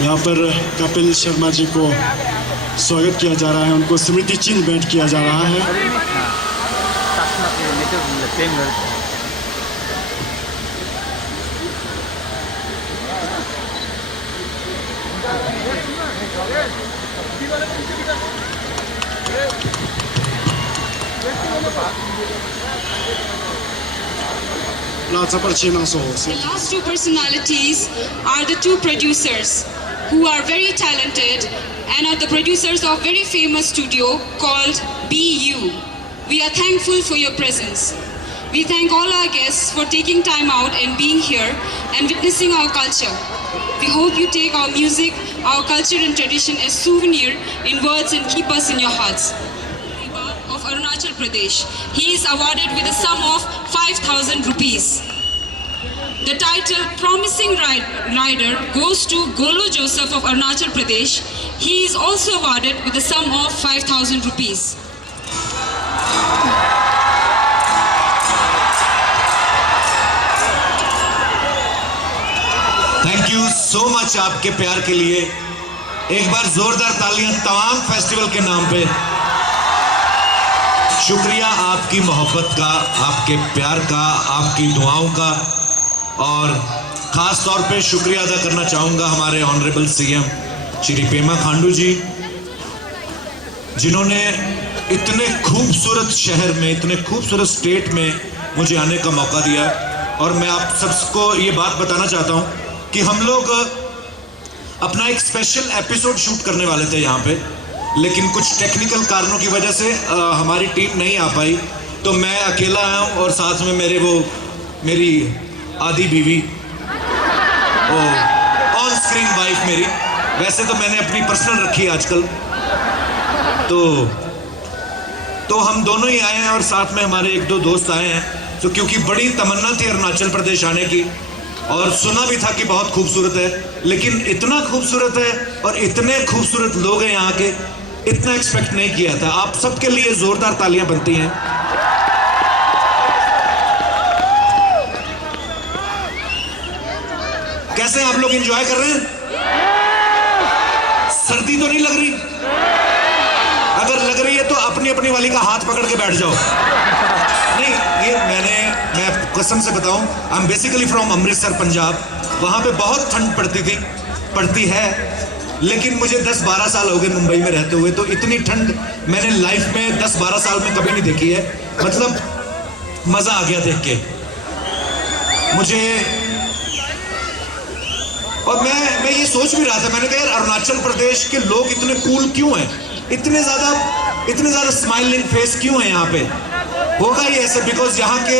यहाँ पर कपिल शर्मा जी को स्वागत किया जा रहा है, उनको स्मृति चिन्ह भेंट किया जा रहा है। The last two personalities are the two producers who are very talented and are the producers of very famous studio called BU. We are thankful for your presence. We thank all our guests for taking time out and being here and witnessing our culture. We hope you take our music, our culture and tradition as souvenir in words and keep us in your hearts. Of Arunachal Pradesh. He is awarded with a sum of 5,000 rupees. The title Promising Rider goes to Golo Joseph of Arunachal Pradesh. He is also awarded with a sum of 5,000 rupees. Thank you so much आपके प्यार के लिए। एक बार जोरदार तालियां तमाम festival के नाम पे। शुक्रिया आपकी मोहब्बत का, आपके प्यार का, आपकी दुआओं का, और ख़ास तौर पे शुक्रिया अदा करना चाहूँगा हमारे ऑनरेबल सीएम श्री पेमा खांडू जी, जिन्होंने इतने खूबसूरत शहर में, इतने खूबसूरत स्टेट में मुझे आने का मौका दिया। और मैं आप सबको ये बात बताना चाहता हूँ कि हम लोग अपना एक स्पेशल एपिसोड शूट करने वाले थे यहाँ पे, लेकिन कुछ टेक्निकल कारणों की वजह से हमारी टीम नहीं आ पाई, तो मैं अकेला आया हूँ और साथ में मेरी आधी बीवी, ऑन स्क्रीन वाइफ मेरी। वैसे तो मैंने अपनी पर्सनल रखी है आजकल, तो हम दोनों ही आए हैं और साथ में हमारे एक दो दोस्त आए हैं। तो क्योंकि बड़ी तमन्ना थी अरुणाचल प्रदेश आने की, और सुना भी था कि बहुत खूबसूरत है, लेकिन इतना खूबसूरत है और इतने खूबसूरत लोग हैं यहाँ के, इतना एक्सपेक्ट नहीं किया था। आप सबके लिए जोरदार तालियां बनती हैं। कैसे आप लोग एंजॉय कर रहे हैं? सर्दी तो नहीं लग रही? अगर लग रही है तो अपनी अपनी वाली का हाथ पकड़ के बैठ जाओ। नहीं, ये मैं कसम से बताऊं, I am basically from Amritsar, Punjab. वहां पे बहुत ठंड पड़ती है, लेकिन मुझे 10-12 साल हो गए मुंबई में रहते हुए, तो इतनी ठंड मैंने लाइफ में 10-12 साल में कभी नहीं देखी है। मतलब मजा आ गया देख के मुझे। और मैं ये सोच भी रहा था, मैंने कहा यार अरुणाचल प्रदेश के लोग इतने कूल क्यों हैं, इतने ज्यादा स्माइलिंग फेस क्यों है यहाँ पे? होगा ही ऐसे बिकॉज यहाँ के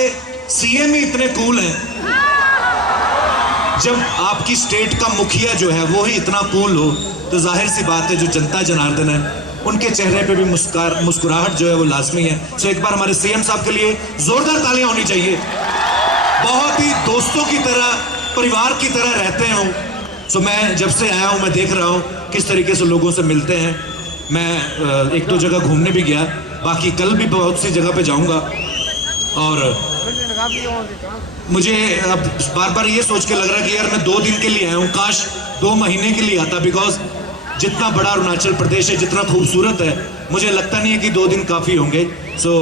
सीएम ही इतने कूल हैं। जब आपकी स्टेट का मुखिया जो है वो ही इतना कूल हो, तो जाहिर सी बात है जो जनता जनार्दन है उनके चेहरे पे भी मुस्कुराहट जो है वो लाजमी है। सो एक बार हमारे सीएम साहब के लिए जोरदार तालियां होनी चाहिए। बहुत ही दोस्तों की तरह, परिवार की तरह रहते हैं। सो मैं जब से आया हूँ मैं देख रहा हूँ किस तरीके से लोगों से मिलते हैं। मैं एक दो जगह घूमने भी गया, बाकी कल भी बहुत सी जगह पे जाऊंगा। और मुझे अब बार बार ये सोच के लग रहा है कि यार मैं 2 दिन के लिए आया हूँ, काश 2 महीने के लिए आता, बिकॉज जितना बड़ा अरुणाचल प्रदेश है, जितना खूबसूरत है, मुझे लगता नहीं है कि 2 दिन काफ़ी होंगे। सो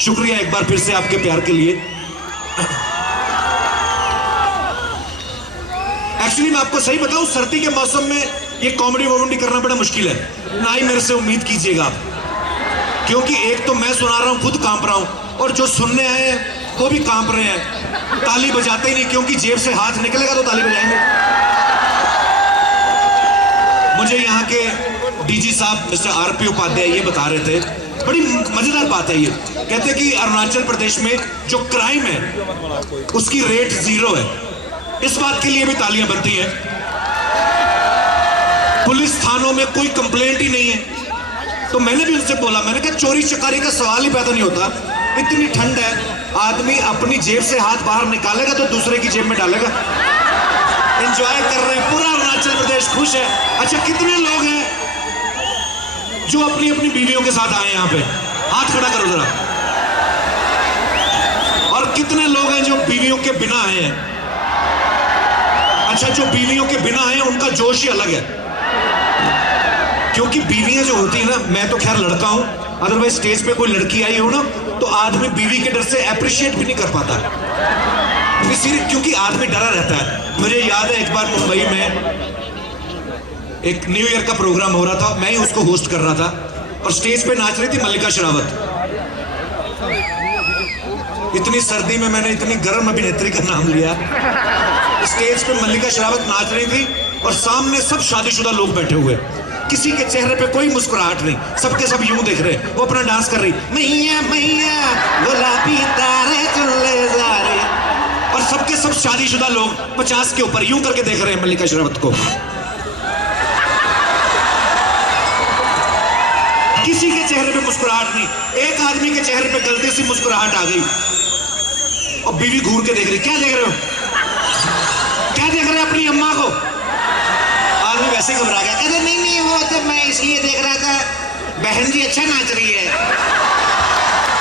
शुक्रिया एक बार फिर से आपके प्यार के लिए। एक्चुअली मैं आपको सही बताऊं, सर्दी के मौसम में ये कॉमेडी करना बड़ा मुश्किल है, ना ही मेरे से उम्मीद कीजिएगा आप, क्योंकि एक तो मैं सुना रहा हूँ, खुद कांप रहा हूँ, और जो सुनने आए हैं वो भी कांप रहे हैं। ताली बजाते ही नहीं, क्योंकि जेब से हाथ निकलेगा तो ताली बजाएंगे। मुझे यहाँ के डीजी साहब मिस्टर आरपी उपाध्याय ये बता रहे थे, बड़ी मजेदार बात है ये, कहते हैं कि अरुणाचल प्रदेश में जो क्राइम है उसकी रेट 0 है। इस बात के लिए भी तालियां बनती हैं। पुलिस थानों में कोई कंप्लेंट ही नहीं है। तो मैंने भी उनसे बोला, मैंने कहा चोरी चकारी का सवाल ही पैदा नहीं होता, इतनी ठंड है, आदमी अपनी जेब से हाथ बाहर निकालेगा तो दूसरे की जेब में डालेगा। एंजॉय कर रहे हैं, पूरा अरुणाचल प्रदेश खुश है। अच्छा, कितने लोग हैं जो अपनी अपनी बीवियों के साथ आए यहाँ पे? हाथ खड़ा करो जरा। और कितने लोग हैं जो बीवियों के बिना आए हैं? अच्छा, जो बीवियों के बिना आए उनका जोश ही अलग है, क्योंकि बीवियां जो होती है ना, मैं तो खैर लड़का हूं, अदरवाइज स्टेज पे कोई लड़की आई हो ना तो आदमी बीवी के डर से अप्रिशिएट भी नहीं कर पाता, इसीलिए क्योंकि आदमी डरा रहता है। मुझे याद है एक बार मुंबई में एक न्यू ईयर का प्रोग्राम हो रहा था, मैं ही उसको होस्ट कर रहा था और स्टेज पे नाच रही थी मल्लिका शेरावत। इतनी सर्दी में मैंने इतनी गर्म अभिनेत्री का नाम लिया। स्टेज पे मल्लिका शेरावत नाच रही थी और सामने सब शादीशुदा लोग बैठे हुए, किसी के चेहरे पे कोई मुस्कुराहट नहीं, सबके सब यूं देख रहे, वो अपना डांस कर रही, मैया मैया गुलाबी तारे चले जा रहे, और सबके सब शादीशुदा लोग 50 के ऊपर यूं करके देख रहे हैं मल्लिका शेरावत को। किसी के चेहरे पे मुस्कुराहट नहीं, एक आदमी के चेहरे पे गलती से मुस्कुराहट आ गई और बीवी घूर के देख रही, क्या देख रहे हो, क्या देख रहे हो अपनी अम्मा को। आदमी वैसे घबरा गया, कहते नहीं नहीं वो तो मैं इसलिए देख रहा था, बहन जी अच्छा नाच रही है।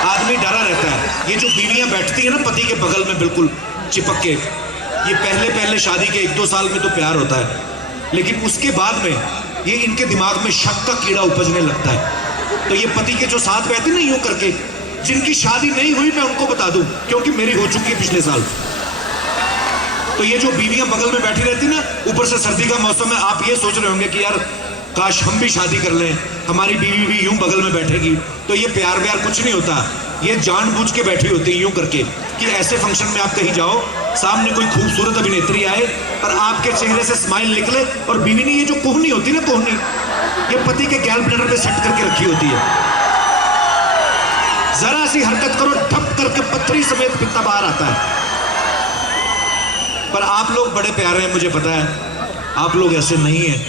आदमी डरा रहता है। ये जो बीवियां बैठती है ना पति के बगल में बिल्कुल चिपक के, ये पहले पहले शादी के 1-2 साल में तो प्यार होता है, लेकिन उसके बाद में ये इनके दिमाग में शक का कीड़ा उपजने लगता है। तो ये पति के जो साथ बैठे ना यूं करके, जिनकी शादी नहीं हुई मैं उनको बता दूं, क्योंकि मेरी हो चुकी है पिछले साल। तो ये जो बीवियां बगल में बैठी रहती ना, ऊपर से सर्दी का मौसम है, आप ये सोच रहे होंगे कि यार काश हम भी शादी कर लें, हमारी बीवी भी यूं बगल में बैठेगी। तो ये प्यार व्यार कुछ नहीं होता, ये जानबूझ के बैठी होती है यूं करके कि ऐसे फंक्शन में आप कहीं जाओ, सामने कोई खूबसूरत अभिनेत्री आए और आपके चेहरे से स्माइल निकले, और बीवी ने ये जो कोहनी होती है ना, कोहनी ये पति के गैल ब्लैडर पे सेट करके रखी होती है, जरा सी हरकत करो ठप करके पत्थरी समेत पित्ता बाहर आता है। पर आप लोग बड़े प्यारे हैं, मुझे पता है, आप लोग ऐसे नहीं हैं,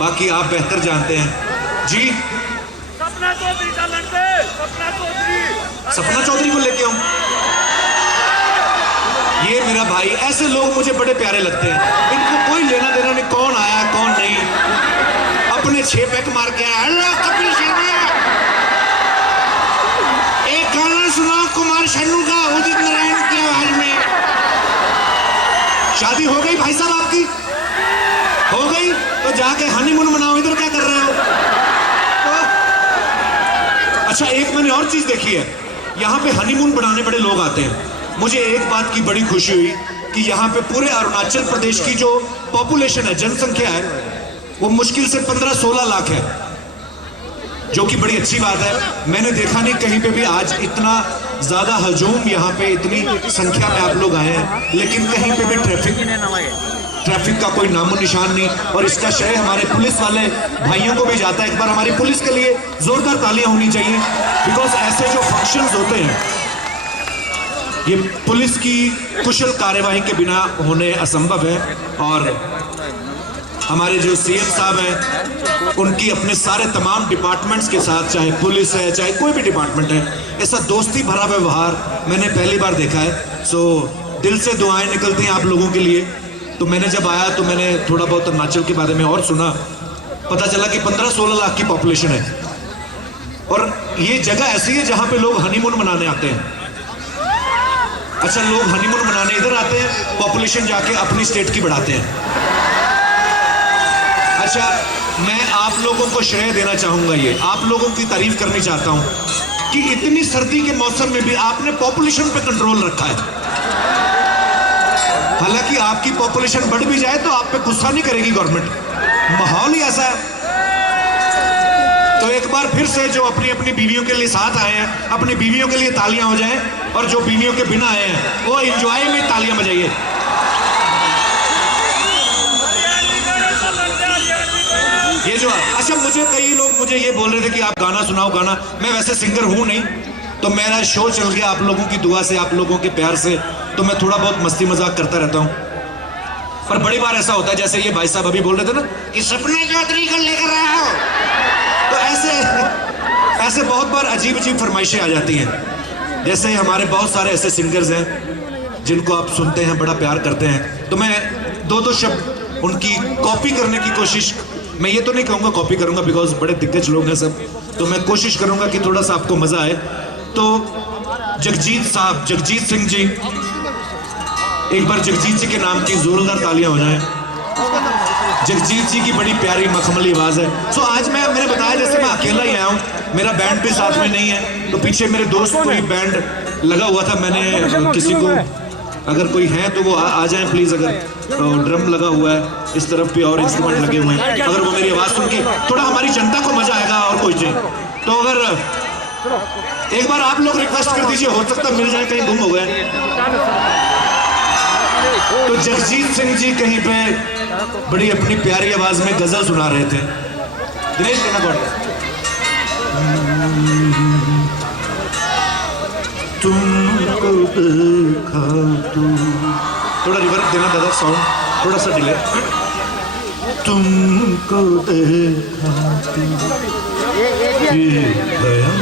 बाकी आप बेहतर जानते हैं। जी सपना चौधरी का लड़के, सपना चौधरी को लेके आऊं, ये मेरा भाई, ऐसे लोग मुझे बड़े प्यारे लगते हैं, इनको कोई लेना देना नहीं, कौन आया कौन नहीं, अपने 6 पैक मार के आया। हेलो कपिल शर्मा, एक गाना सुनाओ कुमार शानू का उदित नारायण की आवाज में। शादी हो गई भाई साहब आपकी, हो गई तो जाके हनीमून मनाओ, इधर क्या कर रहे हो। अच्छा, एक मैंने और चीज देखी है, यहाँ पे हनीमून बनाने बड़े लोग आते हैं। मुझे एक बात की बड़ी खुशी हुई कि यहाँ पे पूरे अरुणाचल प्रदेश की जो पॉपुलेशन है, जनसंख्या है, वो मुश्किल से 15-16 लाख है, जो कि बड़ी अच्छी बात है। मैंने देखा नहीं कहीं पे भी आज इतना ज्यादा हजूम, यहाँ पे इतनी संख्या में आप लोग आए हैं, लेकिन कहीं पे भी ट्रैफिक का कोई नामो निशान नहीं, और इसका श्रेय हमारे पुलिस वाले भाइयों को भी जाता है। एक बार हमारी पुलिस के लिए जोरदार तालियां होनी चाहिए, बिकॉज ऐसे जो फंक्शंस होते हैं ये पुलिस की कुशल कार्यवाही के बिना होने असंभव है। और हमारे जो सीएम साहब हैं, उनकी अपने सारे तमाम डिपार्टमेंट्स के साथ, चाहे पुलिस है चाहे कोई भी डिपार्टमेंट है, ऐसा दोस्ती भरा व्यवहार मैंने पहली बार देखा है। सो दिल से दुआएं निकलती हैं आप लोगों के लिए। तो मैंने जब आया तो मैंने थोड़ा बहुत अरुणाचल के बारे में और सुना, पता चला कि 15-16 लाख की पॉपुलेशन है, और ये जगह ऐसी है जहां पे लोग हनीमून मनाने आते हैं। अच्छा, लोग हनीमून मनाने इधर आते हैं, पॉपुलेशन जाके अपनी स्टेट की बढ़ाते हैं। अच्छा, मैं आप लोगों को श्रेय देना चाहूंगा, ये आप लोगों की तारीफ करनी चाहता हूं कि इतनी सर्दी के मौसम में भी आपने पॉपुलेशन पे कंट्रोल रखा है। हालांकि आपकी पॉपुलेशन बढ़ भी जाए तो आप पे गुस्सा नहीं करेगी गवर्नमेंट, माहौल ही ऐसा है। तो एक बार फिर से जो अपनी अपनी बीवियों के लिए साथ आए हैं, अपनी बीवियों के लिए तालियां हो जाएं, और जो बीवियों के बिना आए हैं वो एंजॉय में तालियां बजाइए। ये जो अच्छा, मुझे कई लोग मुझे ये बोल रहे थे कि आप गाना सुनाओ गाना। मैं वैसे सिंगर हूं नहीं, तो मेरा शो चल गया आप लोगों की दुआ से, आप लोगों के प्यार से, तो मैं थोड़ा बहुत मस्ती मजाक करता रहता हूं। पर बड़ी बार ऐसा होता है, जैसे ये भाई साहब अभी बोल रहे थे ना कि सपना चौधरी को लेकर आया हो, तो ऐसे बहुत बार अजीब अजीब फरमाइशें आ जाती हैं। जैसे हमारे बहुत सारे ऐसे सिंगर्स हैं जिनको आप सुनते हैं, बड़ा प्यार करते हैं, तो मैं 2-2 शब्द उनकी कॉपी करने की कोशिश, मैं ये तो नहीं कहूँगा कॉपी करूँगा बिकॉज बड़े दिग्गज लोग हैं सब, तो मैं कोशिश करूँगा कि थोड़ा सा आपको मज़ा आए। तो जगजीत सिंह जी एक बार जगजीत जी के नाम की जोरदार तालियां हो जाएं। जगजीत जी की बड़ी प्यारी मखमली आवाज है। सो आज मैंने बताया जैसे मैं अकेला ही आया हूँ, मेरा बैंड भी साथ में नहीं है, तो पीछे मेरे दोस्त कोई बैंड लगा हुआ था। मैंने किसी को, अगर कोई है तो वो आ जाए प्लीज। अगर तो ड्रम लगा हुआ है, इस तरफ भी और इंस्ट्रूमेंट लगे हुए हैं, अगर वो मेरी आवाज सुन के थोड़ा हमारी जनता को मजा आएगा और कुछ नहीं। तो अगर एक बार आप लोग रिक्वेस्ट कर दीजिए, हो सकता मिल जाए, कहीं गुम हो गए। तो जगजीत सिंह जी कहीं पे बड़ी अपनी प्यारी आवाज में गजल सुना रहे थे। दिनेश कहना कौन? तुमको देखा तू, थोड़ा रिवर्ब देना दादा, साउंड थोड़ा सा डिले। तुमको देखा तू, ये बयां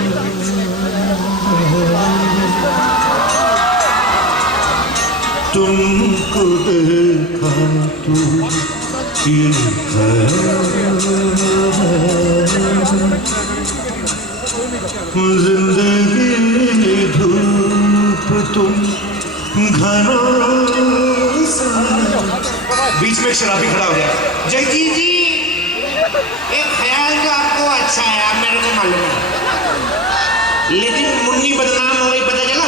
तुमको देखा तू, ये जिंदगी धूप तुम घना। बीच में शराबी खड़ा हो गया। जगजीत जी, एक ख्याल तो आपको अच्छा है, आप मेरे को मालूम है, लेकिन मुन्नी बदनाम हो गई, पता चला?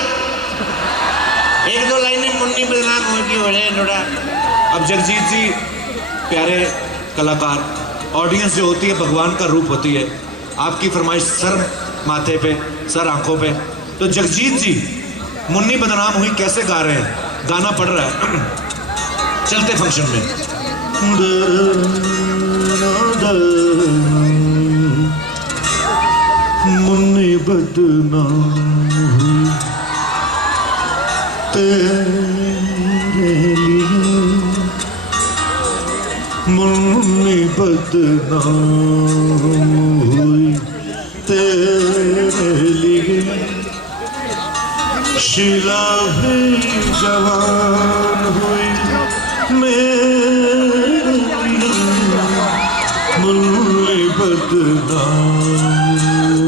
एक दो लाइनें मुन्नी बदनाम हो गई, हो रहे थोड़ा। अब जगजीत जी प्यारे कलाकार, ऑडियंस जो होती है भगवान का रूप होती है। आपकी फरमाइश सर माथे पे, सर आंखों पे, तो जगजीत जी मुन्नी बदनाम हुई कैसे गा रहे हैं, गाना पड़ रहा है चलते फंक्शन में। मुन्नी बदनाम हुई तेरे लिए, मुन्नी बदनाम हुई तेरे लिए, शीला भी जवान हुई मेरे लिए, मुन्नी बदनाम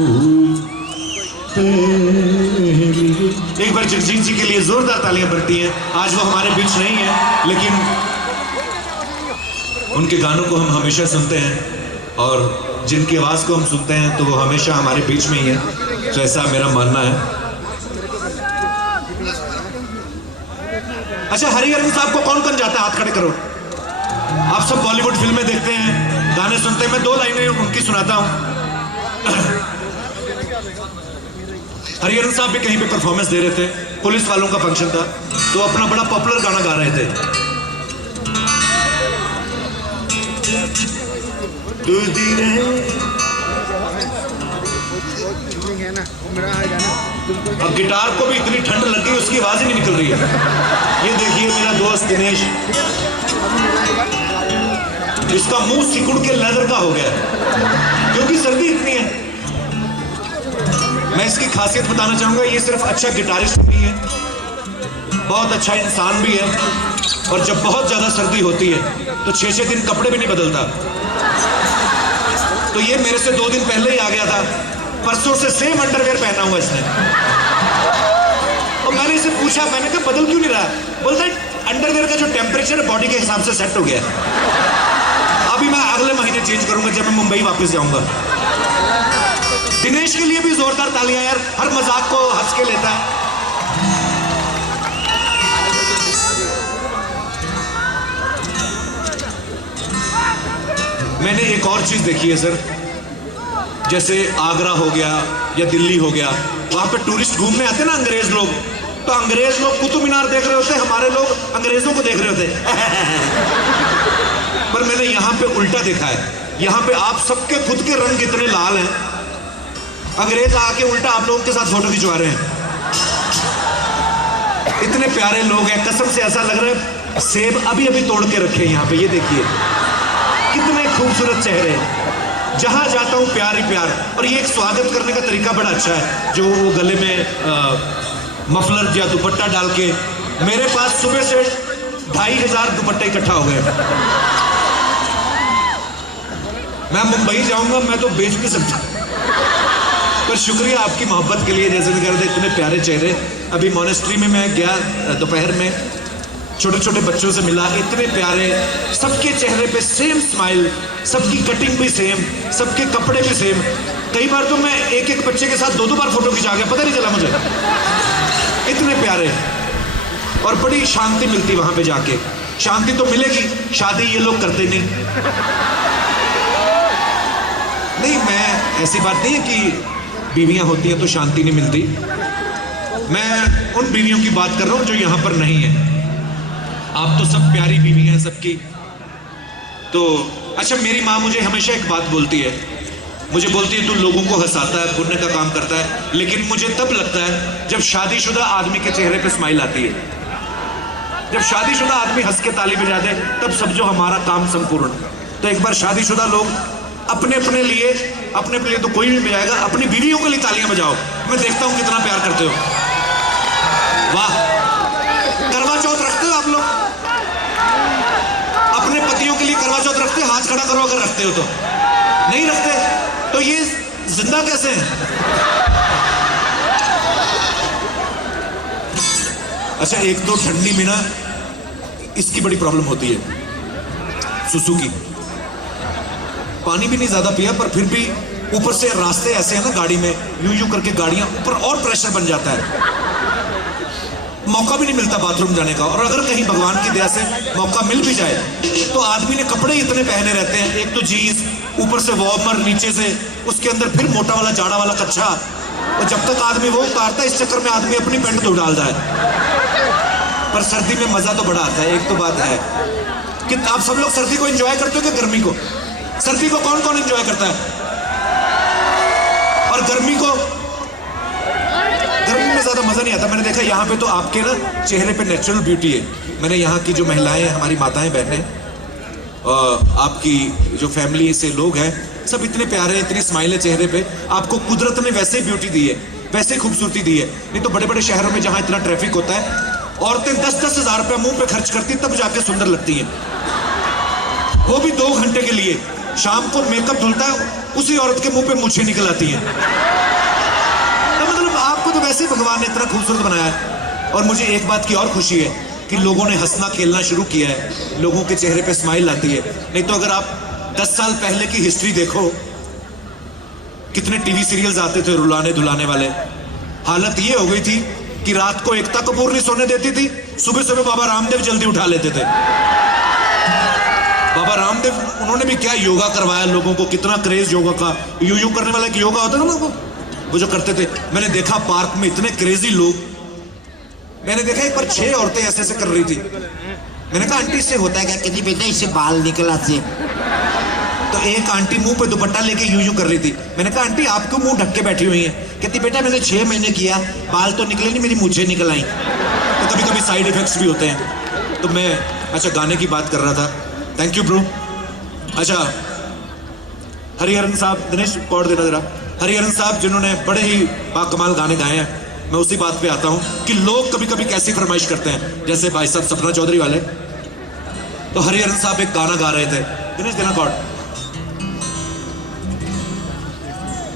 हुई तेरे लिए। एक बार जगजीत जी के लिए जोरदार तालियां बनती हैं। आज वो हमारे बीच नहीं है, लेकिन उनके गानों को हम हमेशा सुनते हैं, और जिनकी आवाज को हम सुनते हैं तो वो हमेशा हमारे बीच में ही है। तो ऐसा मेरा मानना है। अच्छा, हरिहरन साहब को कौन कौन जाता है? हाथ खड़े करो। आप सब बॉलीवुड फिल्में देखते हैं, गाने सुनते हैं। मैं दो लाइनें उनकी सुनाता हूं। हरिहरन साहब भी कहीं पे परफॉर्मेंस दे रहे थे, पुलिस वालों का फंक्शन था, तो अपना बड़ा पॉपुलर गाना गा रहे थे। अब गिटार को भी इतनी ठंड लग गई, उसकी आवाज ही नहीं निकल रही है। ये देखिए मेरा दोस्त दिनेश, इसका मुंह सिकुड़ के लेदर का हो गया क्योंकि सर्दी इतनी है। मैं इसकी खासियत बताना चाहूंगा, ये सिर्फ अच्छा गिटारिस्ट नहीं है, बहुत अच्छा इंसान भी है। और जब बहुत ज्यादा सर्दी होती है तो 6-6 दिन कपड़े भी नहीं बदलता। तो ये मेरे से 2 दिन पहले ही आ गया था, परसों से सेम अंडरवेयर पहना हुआ इसने। और मैंने इसे पूछा, मैंने कहा बदल क्यों नहीं रहा? बोलता है अंडरवेयर का जो टेम्परेचर है बॉडी के हिसाब से सेट हो गया। अभी मैं अगले महीने चेंज करूंगा जब मैं मुंबई वापस जाऊंगा। दिनेश के लिए भी जोरदार तालियां यार, हर मजाक को हंस के लेता है। मैंने एक और चीज देखी है सर, जैसे आगरा हो गया या दिल्ली हो गया, वहां पे टूरिस्ट घूमने आते ना अंग्रेज लोग, तो अंग्रेज लोग कुतुब मीनार देख रहे होते, हमारे लोग अंग्रेजों को देख रहे होते। पर मैंने यहाँ पे उल्टा देखा है। यहाँ पे आप सबके खुद के रंग इतने लाल हैं, अंग्रेज आके उल्टा आप लोगों के साथ फोटो खिंचवा रहे हैं। इतने प्यारे लोग हैं, कसम से ऐसा लग रहा है सेब अभी अभी तोड़ के रखे हैं यहाँ पे। ये देखिए कितने खूबसूरत चेहरे, जहां जाता हूं प्यार ही प्यार। और ये एक स्वागत करने का तरीका बड़ा अच्छा है, जो वो गले में मफलर या दुपट्टा डाल के। मेरे पास सुबह से 2500 दुपट्टे इकट्ठा हो गए। मैं मुंबई जाऊंगा, मैं तो बेच नहीं सकता। पर शुक्रिया आपकी मोहब्बत के लिए, जैसे कि कहते इतने प्यारे चेहरे। अभी मॉनेस्ट्री में मैं गया दोपहर में, छोटे छोटे बच्चों से मिला, इतने प्यारे, सबके चेहरे पे सेम स्माइल, सबकी कटिंग भी सेम, सबके कपड़े भी सेम। कई बार तो मैं एक एक बच्चे के साथ 2-2 बार फोटो खिंचा गया, पता नहीं चला मुझे, इतने प्यारे। और बड़ी शांति मिलती वहां पे जाके। शांति तो मिलेगी, शादी ये लोग करते नहीं। नहीं, मैं ऐसी बात नहीं है कि बीवियां होती हैं तो शांति नहीं मिलती। मैं उन बीवियों की बात कर रहा हूं जो यहां पर नहीं है। आप तो सब प्यारी बीवी हैं सबकी। तो अच्छा, मेरी माँ मुझे हमेशा एक बात बोलती है, मुझे बोलती है तू लोगों को हंसाता है, पुण्य का काम करता है, लेकिन मुझे तब लगता है जब शादीशुदा आदमी के चेहरे पे स्माइल आती है। जब शादीशुदा आदमी हंस के ताली बजा दे, तब समझो हमारा काम संपूर्ण। तो एक बार शादीशुदा लोग अपने अपने लिए तो कोई नहीं बजाएगा, अपनी बीवियों के लिए तालियां बजाओ। मैं देखता हूं कितना प्यार करते हो। वाह, करवा चौथ रखते हो आप लोग? अपने पतियों के लिए करवा चौथ रखते हो? हाथ खड़ा करो अगर रखते हो तो। नहीं रखते तो ये जिंदा कैसे हैं? अच्छा, एक तो ठंडी में ना इसकी बड़ी प्रॉब्लम होती है, सुसु की। पानी भी नहीं ज्यादा पिया, पर फिर भी ऊपर से रास्ते ऐसे हैं ना गाड़ी में, यूं करके गाड़ियां ऊपर और प्रेशर बन जाता है, मौका भी नहीं मिलता बाथरूम जाने का। और अगर कहीं भगवान की दया से मौका मिल भी जाए तो आदमी ने कपड़े इतने पहने रहते हैं, एक तो जीन्स, ऊपर से वार्मर नीचे से, उसके अंदर फिर मोटा वाला जाड़ा वाला कच्छा, और जब तक आदमी वो उतारता है, इस चक्कर में आदमी अपनी पैंट धो डालता है। पर सर्दी में मजा तो बड़ा आता है। एक तो बात है कि आप सब लोग सर्दी को एंजॉय करते हो कि गर्मी को? सर्दी को कौन कौन एंजॉय करता है? और गर्मी को? गर्मी में ज्यादा मजा नहीं आता। मैंने देखा यहाँ पे तो आपके ना चेहरे पे नेचुरल ब्यूटी है। मैंने यहाँ की जो महिलाएं हैं, हमारी माताएं बहनें, आपकी जो फैमिली से लोग हैं, सब इतने प्यारे, इतनी स्माइल है चेहरे पे। आपको कुदरत ने वैसे ब्यूटी दी है, वैसे खूबसूरती दी है। नहीं तो बड़े बड़े शहरों में जहां इतना ट्रैफिक होता है, औरतें 10-10 हज़ार रुपया मुंह पे खर्च करती तब जाके सुंदर लगती हैं, वो भी 2 घंटे के लिए। शाम को मेकअप धुलता है, उसी औरत के मुंह पे मूछें निकल आती हैं। तो मतलब आपको तो वैसे ही भगवान ने इतना खूबसूरत बनाया है। और मुझे एक बात की और खुशी है कि लोगों ने हंसना खेलना शुरू किया है, लोगों के चेहरे पे स्माइल आती है। नहीं तो अगर आप 10 साल पहले की हिस्ट्री देखो, कितने टीवी सीरियल्स आते थे रुलाने धुलाने वाले। हालत ये हो गई थी कि रात को एकता कपूर नहीं सोने देती थी, सुबह सुबह बाबा रामदेव जल्दी उठा लेते थे। बाबा रामदेव, उन्होंने भी क्या योगा करवाया लोगों को, कितना क्रेज योगा का। यूं करने वाला एक योगा होता था ना, वो जो करते थे। मैंने देखा पार्क में इतने क्रेजी लोग, मैंने देखा एक बार 6 औरतें ऐसे ऐसे कर रही थी। मैंने कहा आंटी इससे होता है क्या? कहती बेटा इससे बाल निकल आते। तो एक आंटी मुंह पे दुपट्टा लेके यूं कर रही थी। मैंने कहा आंटी आप क्यों मुंह ढक के बैठी हुई हैं? कहती बेटा मैंने 6 महीने किया, बाल तो निकले नहीं, मेरी मूंछें निकल आई। तो कभी कभी साइड इफेक्ट्स भी होते हैं। तो मैं अच्छा गाने की बात कर रहा था। Thank you bro. अच्छा, हरिहरन साहब, दिनेश कॉर्ड देना जरा। हरिहरन साहब जिन्होंने बड़े ही बाकमाल गाने गाए हैं। मैं उसी बात पे आता हूं कि लोग कभी कभी कैसी फरमाइश करते हैं, जैसे भाई साहब सपना चौधरी वाले। तो हरिहरन साहब एक गाना गा रहे थे, दिनेश देना कॉर्ड।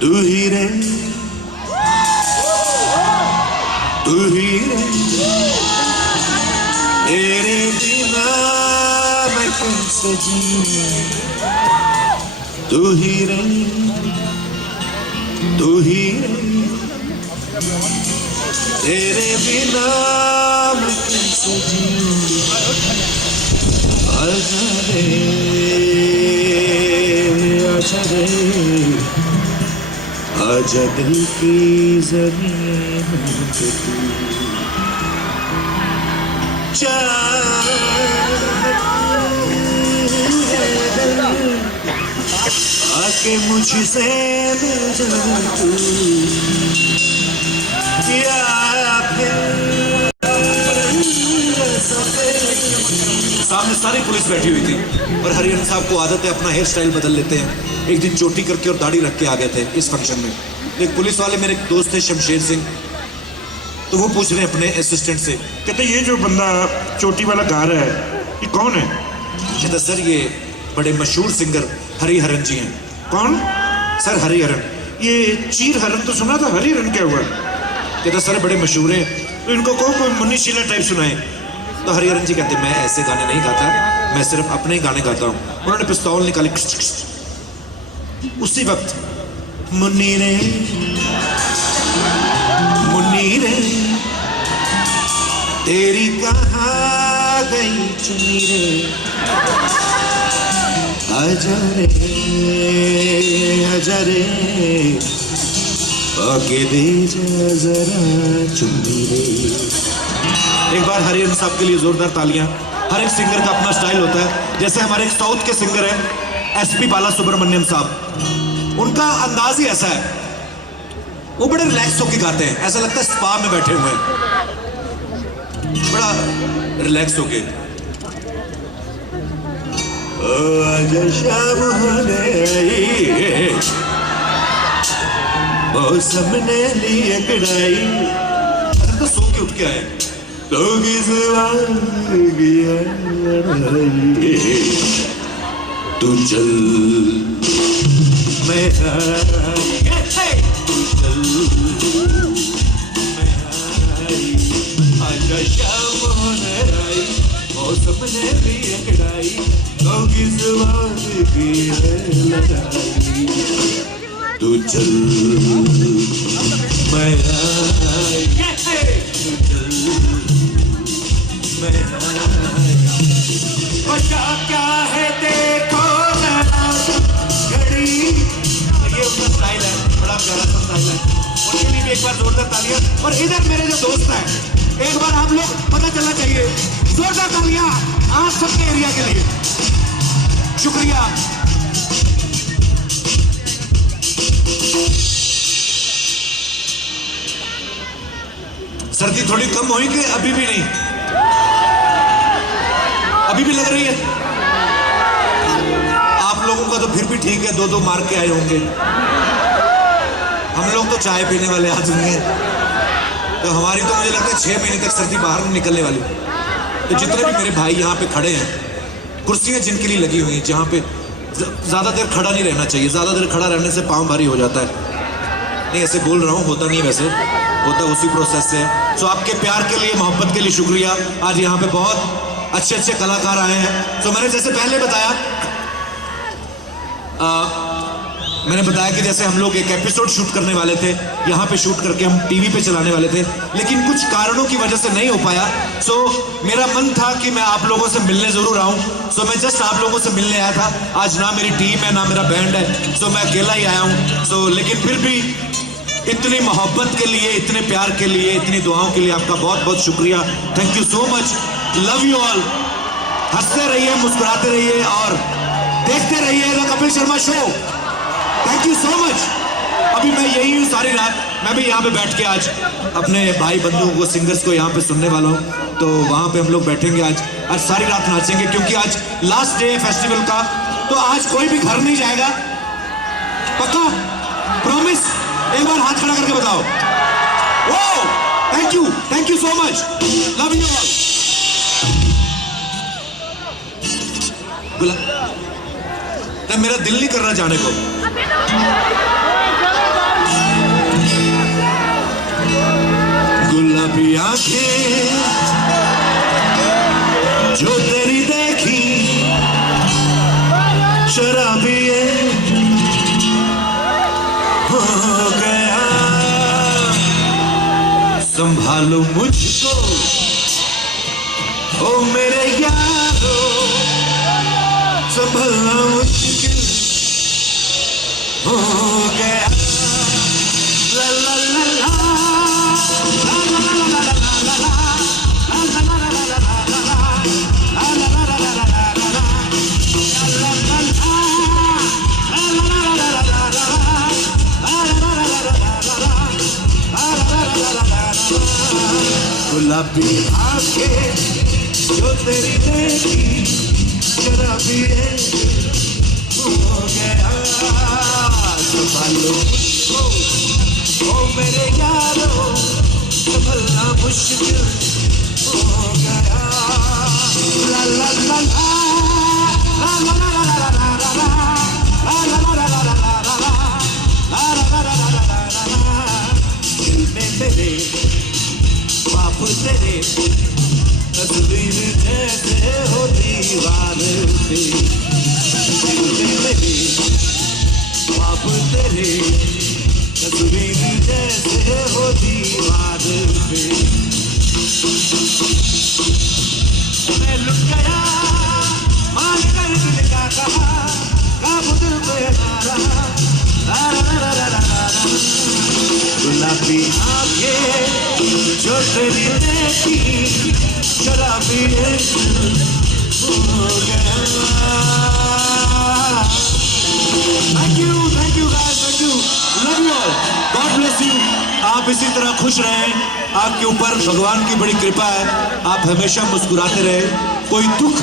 तू ही रे, तू ही रे, तेरे बिना मैं कैसे जीऊं। तू ही रे, तू ही रे, तेरे बिना मैं कैसे जीऊं। आजा रे, आजा रे, आजा दिल की ज़मीन पे तू। आके मुझसे मिल जा तू, या फिर सामने सारी पुलिस बैठी हुई थी और हरिहरन साहब को आदत है अपना हेयर स्टाइल बदल लेते हैं। एक दिन चोटी करके और दाढ़ी रख के आ गए थे इस फंक्शन में। एक पुलिस वाले मेरे दोस्त थे शमशेर सिंह, तो वो पूछ रहे अपने असिस्टेंट से, कहते ये जो बंदा चोटी वाला गा रहा है ये कौन है? कहता सर ये बड़े मशहूर सिंगर हरिहरन जी हैं। कौन? सर हरिहरन। ये चीर हरन तो सुना था, हरिहरन क्या हुआ? कहता सर बड़े मशहूर हैं, तो इनको कहो कोई मुन्नी शीला टाइप सुनाए। तो हरिहरन जी कहते मैं ऐसे गाने नहीं गाता, मैं सिर्फ अपने ही गाने गाता हूँ। उन्होंने पिस्तौल निकाली, उसी वक्त मुन्नी रे तेरी कहाँ गई चुन्नी रे, आजा रे आके दे जा जरा चुन्नी रे। एक बार हरिहरन साहब के लिए जोरदार तालियां। हर एक सिंगर का अपना स्टाइल होता है। जैसे हमारे एक साउथ के सिंगर हैं SP बालासुब्रमण्यम साहब, उनका अंदाज ही ऐसा है, वो बड़े रिलैक्स होकर गाते हैं, ऐसा लगता है स्पा में बैठे हुए हैं, बड़ा रिलैक्स होके। आजा शाम होने आई, मौसम ने लिए कड़ाई, तो सो के उठ के आए, लोग इस तू चल मैं तू चल मैं आजा शाम होने आई, मौसम ने भी कड़ाई, लोग इस बात की है लड़ाई, तू चल मैं तू चल मैं क्या है देखो घड़ी। ये उसका स्टाइल है, बड़ा प्यारा सा स्टाइल है, उनके लिए भी एक बार जोरदार तालियां। और इधर मेरे जो दोस्त हैं, एक बार आप लोग पता चलना चाहिए, जोरदार तालियां आप सबके एरिया के लिए। शुक्रिया। सर्दी थोड़ी कम हुई कि अभी भी नहीं? अभी भी लग रही है? आप लोगों का तो फिर भी ठीक है, 2-2 मार के आए होंगे। हम लोग तो चाय पीने वाले आदमी हैं, तो हमारी तो मुझे लगता है 6 महीने तक सर्दी बाहर नहीं निकलने वाली। तो जितने भी मेरे भाई यहाँ पे खड़े हैं, कुर्सियां जिनके लिए लगी हुई हैं, जहाँ पे ज्यादा देर खड़ा नहीं रहना चाहिए, ज्यादा देर खड़ा रहने से पाँव भारी हो जाता है। नहीं ऐसे बोल रहा हूँ, होता नहीं, वैसे होता उसी प्रोसेस से। सो आपके प्यार के लिए, मोहब्बत के लिए शुक्रिया। आज यहाँ पे बहुत अच्छे अच्छे कलाकार आए हैं। सो मैंने जैसे पहले बताया, मैंने बताया कि जैसे हम लोग एक एपिसोड शूट करने वाले थे, यहाँ पे शूट करके हम टीवी पे चलाने वाले थे, लेकिन कुछ कारणों की वजह से नहीं हो पाया। सो मेरा मन था कि मैं आप लोगों से मिलने जरूर आऊँ। सो मैं जस्ट आप लोगों से मिलने आया था। आज ना मेरी टीम है, ना मेरा बैंड है, सो मैं अकेला ही आया हूँ। सो लेकिन फिर भी इतनी मोहब्बत के लिए, इतने प्यार के लिए, इतनी दुआओं के लिए आपका बहुत बहुत शुक्रिया। Thank you so much, love you all. हंसते रहिए, मुस्कुराते रहिए और देखते रहिए the Kapil Sharma show. Thank you so much. अभी मैं यही हूँ सारी रात, मैं भी यहाँ पे बैठ के आज अपने भाई बंधुओं को, सिंगर्स को यहाँ पे सुनने वाला हूँ। तो वहाँ पे हम लोग बैठेंगे आज सारी रात नाचेंगे, क्योंकि आज लास्ट डे है फेस्टिवल का। तो आज कोई भी घर नहीं जाएगा, पक्का? प्रॉमिस? एक बार हाथ खड़ा करके बताओ। Oh thank you so much, love you all. मेरा दिल नहीं कर रहा जाने को। गुलाबी आंखें जो तेरी देखी, शराबी हो गया, संभालो मुझको ओ मेरे यारो, संभालना मुश्किल हो गया। ला ला ला ला ला ला ला ला ला गुलाबी आंखें जो तेरी देखी, शराबी हो गया, संभालो मुझको ओ मेरे यारो, संभलना मुश्किल हो गया। ला ला ला ला ला ला ला ला ला ला दिल में तेरे, बाप तेरे, तस्वीर जैसे हो दीवार पे, तेरे ख्वाब तेरे, तस्वीर जैसे हो दीवार पे। मैं लुट गया मान कर दिल का कहा, काबू दिल पे ना रहा, गुलाबी आंखें जो तेरी देखी, शराबी हो गया। Thank you guys, thank you, love you all, God bless you। आप इसी तरह खुश रहें, आपके ऊपर भगवान की बड़ी कृपा है, आप हमेशा मुस्कुराते रहे, कोई दुख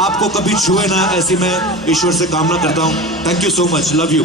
आपको कभी छुए ना, ऐसी मैं ईश्वर से कामना करता हूँ। Thank you so much, love you.